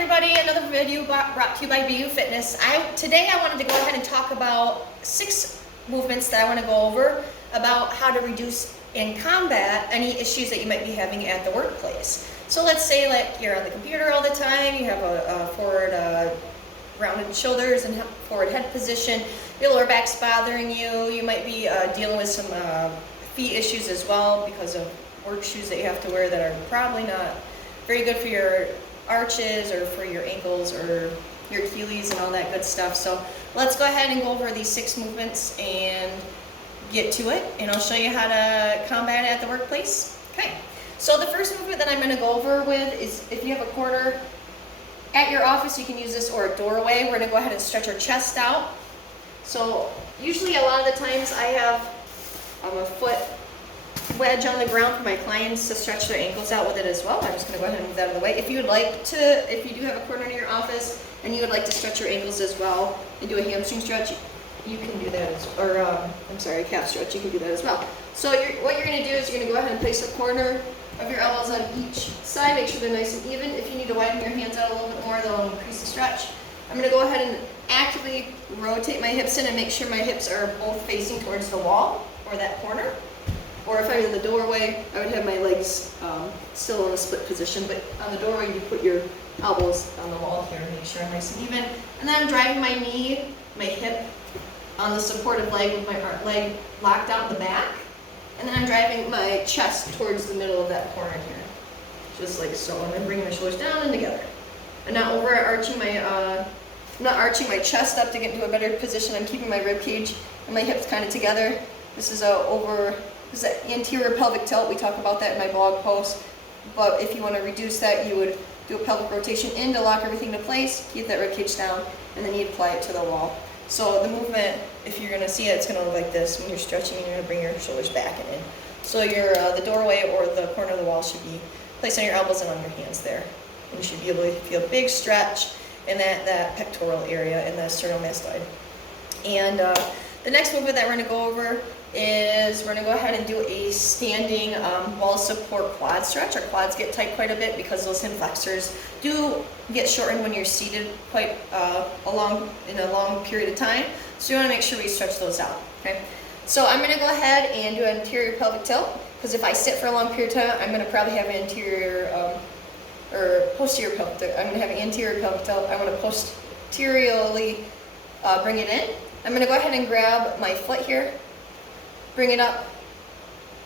everybody, another video brought to you by BU Fitness. Today I wanted to go ahead and talk about 6 movements that I want to go over about how to reduce and combat any issues that you might be having at the workplace. So let's say like you're on the computer all the time, you have a forward rounded shoulders and forward head position, your lower back's bothering you, you might be dealing with some feet issues as well because of work shoes that you have to wear that are probably not very good for your arches or for your ankles or your Achilles and all that good stuff. So let's go ahead and go over these 6 movements and get to it, and I'll show you how to combat it at the workplace. Okay, so the first movement that I'm going to go over with is if you have a corner at your office, you can use this, or a doorway. We're going to go ahead and stretch our chest out. So usually a lot of the times I have a foot wedge on the ground for my clients to stretch their ankles out with it as well. I'm just going to go ahead and move that out of the way. If you do have a corner in your office and you would like to stretch your ankles as well and do a hamstring stretch, you can do that, a calf stretch, you can do that as well. So what you're going to do is you're going to go ahead and place a corner of your elbows on each side, make sure they're nice and even. If you need to widen your hands out a little bit more, they'll increase the stretch. I'm going to go ahead and actively rotate my hips in and make sure my hips are both facing towards the wall or that corner. Or if I was in the doorway, I would have my legs still in a split position, but on the doorway you put your elbows on the wall here to make sure I'm nice and even. And then I'm driving my knee, my hip on the supportive leg with my leg locked out in the back. And then I'm driving my chest towards the middle of that corner here, just like so. And then bringing my shoulders down and together. I'm not arching my chest up to get into a better position. I'm keeping my rib cage and my hips kind of together. This is an anterior pelvic tilt. We talk about that in my blog post. But if you want to reduce that, you would do a pelvic rotation in to lock everything into place, keep that rib cage down, and then you apply it to the wall. So the movement, if you're going to see it, it's going to look like this. When you're stretching, you're going to bring your shoulders back and in. So the doorway or the corner of the wall should be placed on your elbows and on your hands there. And you should be able to feel a big stretch in that pectoral area and the sternocleidomastoid. And the next movement that we're going to go over is we're going to go ahead and do a standing wall support quad stretch. Our quads get tight quite a bit because those hip flexors do get shortened when you're seated quite in a long period of time. So you want to make sure we stretch those out. Okay. So I'm going to go ahead and do an anterior pelvic tilt, because if I sit for a long period of time, I'm going to probably have an anterior or posterior pelvic tilt. I'm going to have an anterior pelvic tilt. I want to posteriorly bring it in. I'm going to go ahead and grab my foot here, bring it up,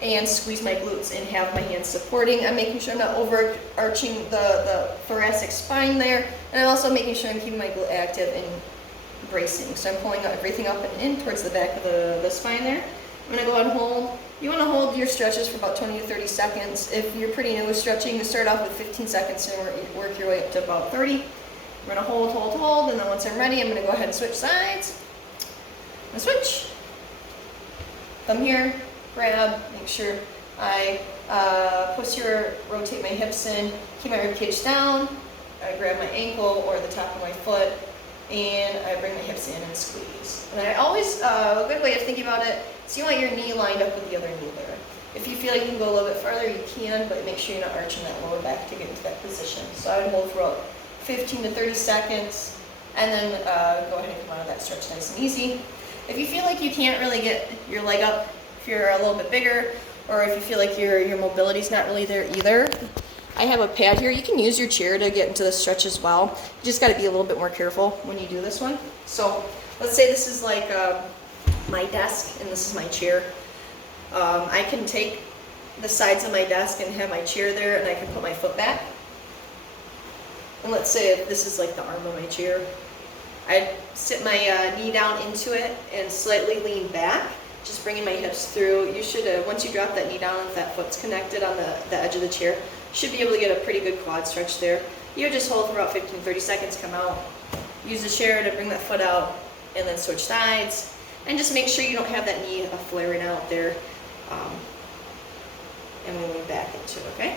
and squeeze my glutes and have my hands supporting. I'm making sure I'm not overarching the thoracic spine there, and I'm also making sure I'm keeping my glute active and bracing. So I'm pulling everything up and in towards the back of the spine there. I'm going to go ahead and hold. You want to hold your stretches for about 20 to 30 seconds. If you're pretty new with stretching, you start off with 15 seconds and work your way up to about 30. I'm going to hold, and then once I'm ready, I'm going to go ahead and switch sides. I'm going to switch. Thumb here, grab, make sure I rotate my hips in, keep my rib cage down. I grab my ankle or the top of my foot, and I bring my hips in and squeeze. And I always, a good way of thinking about it is you want your knee lined up with the other knee there. If you feel like you can go a little bit farther, you can, but make sure you're not arching that lower back to get into that position. So I would hold for about 15 to 30 seconds, and then go ahead and come out of that stretch nice and easy. If you feel like you can't really get your leg up, if you're a little bit bigger, or if you feel like your mobility's not really there either, I have a pad here. You can use your chair to get into the stretch as well. You just got to be a little bit more careful when you do this one. So let's say this is like my desk and this is my chair. I can take the sides of my desk and have my chair there, and I can put my foot back. And let's say if this is like the arm of my chair, I'd sit my knee down into it and slightly lean back, just bringing my hips through. You should, once you drop that knee down, if that foot's connected on the edge of the chair, you should be able to get a pretty good quad stretch there. You would just hold for about 15 to 30 seconds, come out, use the chair to bring that foot out, and then switch sides. And just make sure you don't have that knee flaring out there. And we move back into it, okay?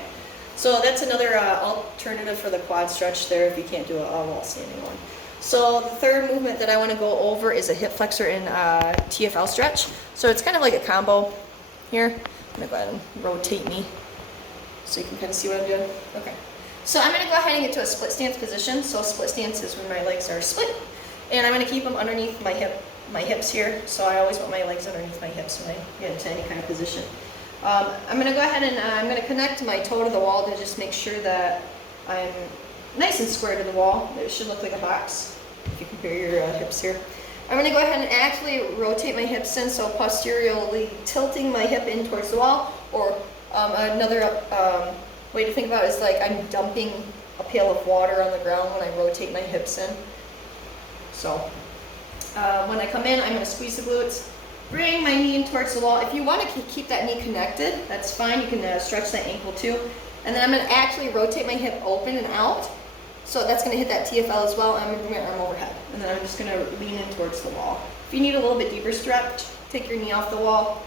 So that's another alternative for the quad stretch there if you can't do a wall standing one. So the third movement that I want to go over is a hip flexor and TFL stretch. So it's kind of like a combo here. I'm going to go ahead and rotate me so you can kind of see what I'm doing. Okay. So I'm gonna go ahead and get to a split stance position. So split stance is when my legs are split, and I'm gonna keep them underneath my hips here. So I always want my legs underneath my hips when I get into any kind of position. I'm gonna go ahead and I'm gonna connect my toe to the wall to just make sure that I'm nice and square to the wall. It should look like a box if you compare your hips here. I'm gonna go ahead and actually rotate my hips in, so posteriorly tilting my hip in towards the wall, or another way to think about it is like I'm dumping a pail of water on the ground when I rotate my hips in. So when I come in, I'm gonna squeeze the glutes, bring my knee in towards the wall. If you want to keep that knee connected, that's fine. You can stretch that ankle too. And then I'm going to actually rotate my hip open and out. So that's going to hit that TFL as well. I'm going to bring my arm overhead. And then I'm just going to lean in towards the wall. If you need a little bit deeper stretch, take your knee off the wall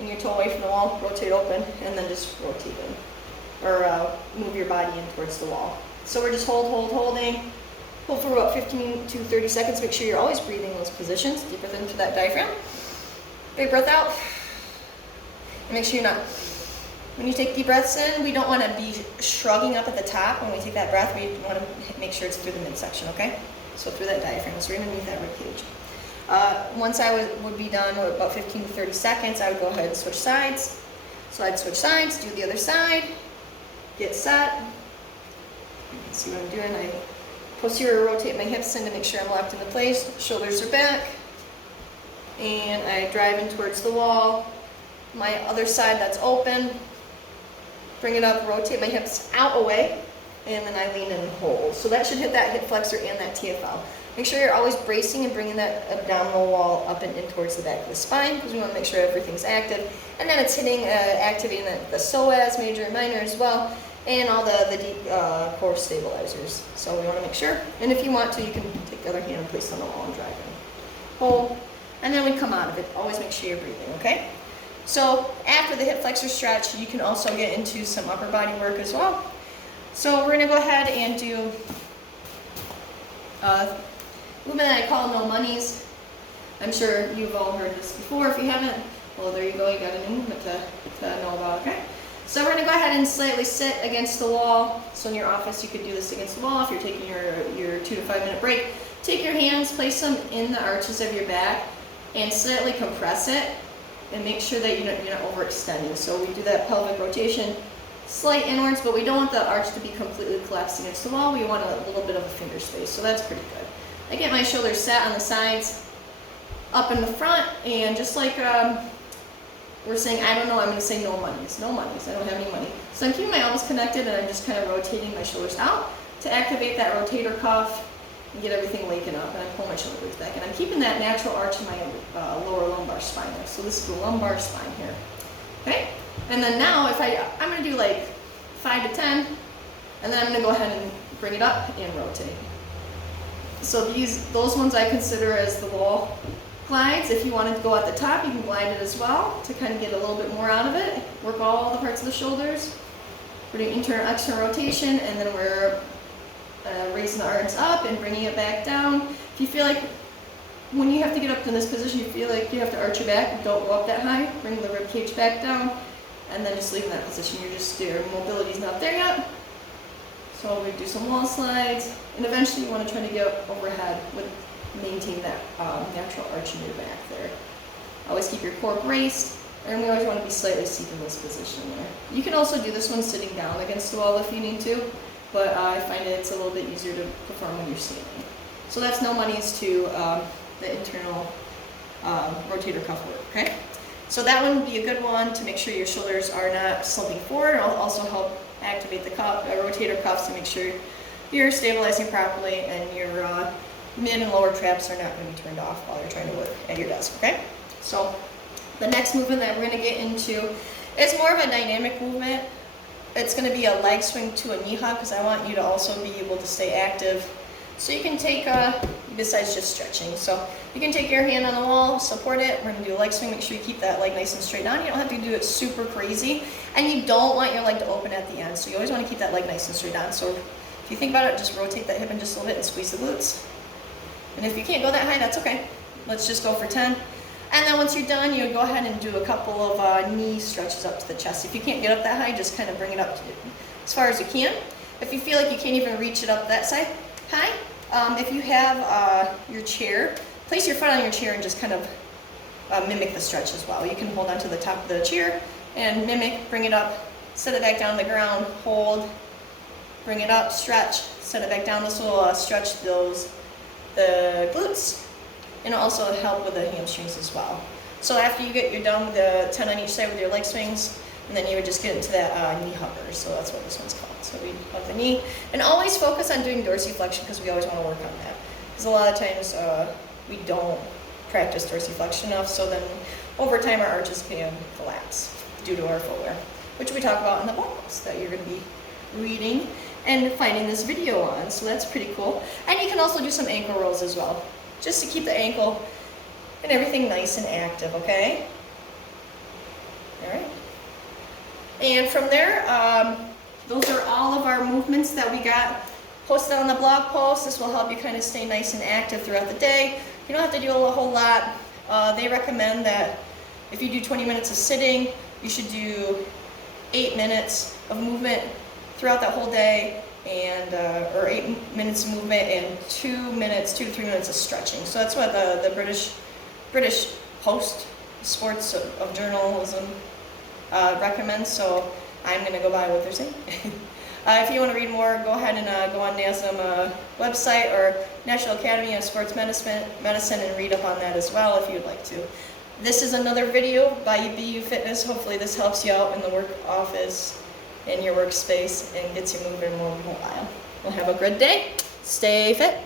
and your toe away from the wall, rotate open, and then just rotate in. Or move your body in towards the wall. So we're just holding. Hold for about 15 to 30 seconds. Make sure you're always breathing in those positions. Deep breath into that diaphragm. Big breath out. And make sure you're not. When you take deep breaths in, we don't want to be shrugging up at the top. When we take that breath, we want to make sure it's through the midsection, okay? So through that diaphragm, so right underneath that rib cage. Once I would be done with about 15 to 30 seconds, I would go ahead and switch sides. So I'd switch sides, do the other side, get set. See what I'm doing? I posterior rotate my hips in to make sure I'm locked into place. Shoulders are back. And I drive in towards the wall. My other side that's open. Bring it up, rotate my hips out away, and then I lean in and hold. So that should hit that hip flexor and that TFL. Make sure you're always bracing and bringing that abdominal wall up and in towards the back of the spine, because we want to make sure everything's active. And then it's hitting, activating the psoas, major and minor as well, and all the deep core stabilizers. So we want to make sure. And if you want to, you can take the other hand and place it on the wall and drive in. Hold. And then we come out of it. Always make sure you're breathing, okay? So after the hip flexor stretch, you can also get into some upper body work as well. So we're gonna go ahead and do movement that I call no monies. I'm sure you've all heard this before. If you haven't, well, there you go. You got a new movement to know about, okay? So we're gonna go ahead and slightly sit against the wall. So in your office, you could do this against the wall. If you're taking your 2 to 5 minute break, take your hands, place them in the arches of your back, and slightly compress it, and make sure that you're not overextending. So we do that pelvic rotation, slight inwards, but we don't want the arch to be completely collapsed against the wall. We want a little bit of a finger space, so that's pretty good. I get my shoulders set on the sides, up in the front, and just like we're saying, I don't know, I'm going to say no monies. No monies, I don't have any money. So I'm keeping my elbows connected, and I'm just kind of rotating my shoulders out to activate that rotator cuff and get everything waking up, and I pull my shoulder blades back. And I'm keeping that natural arch in my lower lumbar spine there. So this is the lumbar spine here. Okay? And then now I'm going to do like 5 to 10, and then I'm going to go ahead and bring it up and rotate. So those ones I consider as the wall glides. If you wanted to go at the top, you can glide it as well to kind of get a little bit more out of it. Work all the parts of the shoulders. We're doing internal, external rotation, and then we're raising the arms up and bringing it back down. If you feel like when you have to get up in this position, you feel like you have to arch your back, don't go up that high. Bring the rib cage back down, and then just leave in that position. Your mobility's not there yet. So we do some wall slides, and eventually you want to try to get overhead with maintain that natural arch in your back there. Always keep your core braced, and we always want to be slightly seated in this position there. You can also do this one sitting down against the wall if you need to, but I find it's a little bit easier to perform when you're standing. So that's no monies to the internal rotator cuff work, okay? So that one would be a good one to make sure your shoulders are not slumping forward. It'll also help activate the rotator cuffs to make sure you're stabilizing properly and your mid and lower traps are not going to be turned off while you're trying to work at your desk, okay? So the next movement that we're going to get into is more of a dynamic movement. It's going to be a leg swing to a knee hug, because I want you to also be able to stay active. So you can take, besides just stretching, so you can take your hand on the wall, support it. We're going to do a leg swing. Make sure you keep that leg nice and straight down. You don't have to do it super crazy, and you don't want your leg to open at the end. So you always want to keep that leg nice and straight down. So if you think about it, just rotate that hip in just a little bit and squeeze the glutes. And if you can't go that high, that's okay. Let's just go for 10. And then once you're done, you go ahead and do a couple of knee stretches up to the chest. If you can't get up that high, just kind of bring it up to as far as you can. If you feel like you can't even reach it up that side high, if you have your chair, place your foot on your chair and just kind of mimic the stretch as well. You can hold onto the top of the chair and mimic, bring it up, set it back down on the ground, hold, bring it up, stretch, set it back down. This will stretch the glutes, and also help with the hamstrings as well. So after you're done with the 10 on each side with your leg swings, and then you would just get into that knee hugger. So that's what this one's called. So we hug the knee, and always focus on doing dorsiflexion because we always want to work on that. Because a lot of times we don't practice dorsiflexion enough, so then over time our arches can collapse due to our footwear, which we talk about in the blog post that you're going to be reading and finding this video on. So that's pretty cool. And you can also do some ankle rolls as well, just to keep the ankle and everything nice and active, okay? All right. And from there, those are all of our movements that we got posted on the blog post. This will help you kind of stay nice and active throughout the day. You don't have to do a whole lot. They recommend that if you do 20 minutes of sitting, you should do 8 minutes of movement throughout that whole day, and or 8 minutes of movement and 2 to 3 minutes of stretching. So that's what the British Post Sports of Journalism recommends. So I'm going to go by what they're saying. If you want to read more, go ahead and go on NASM website or National Academy of Sports Medicine and read up on that as well if you'd like to. This is another video by BU Fitness. Hopefully this helps you out in the work office, in your workspace, and gets you moving more mobile. Well, have a good day. Stay fit.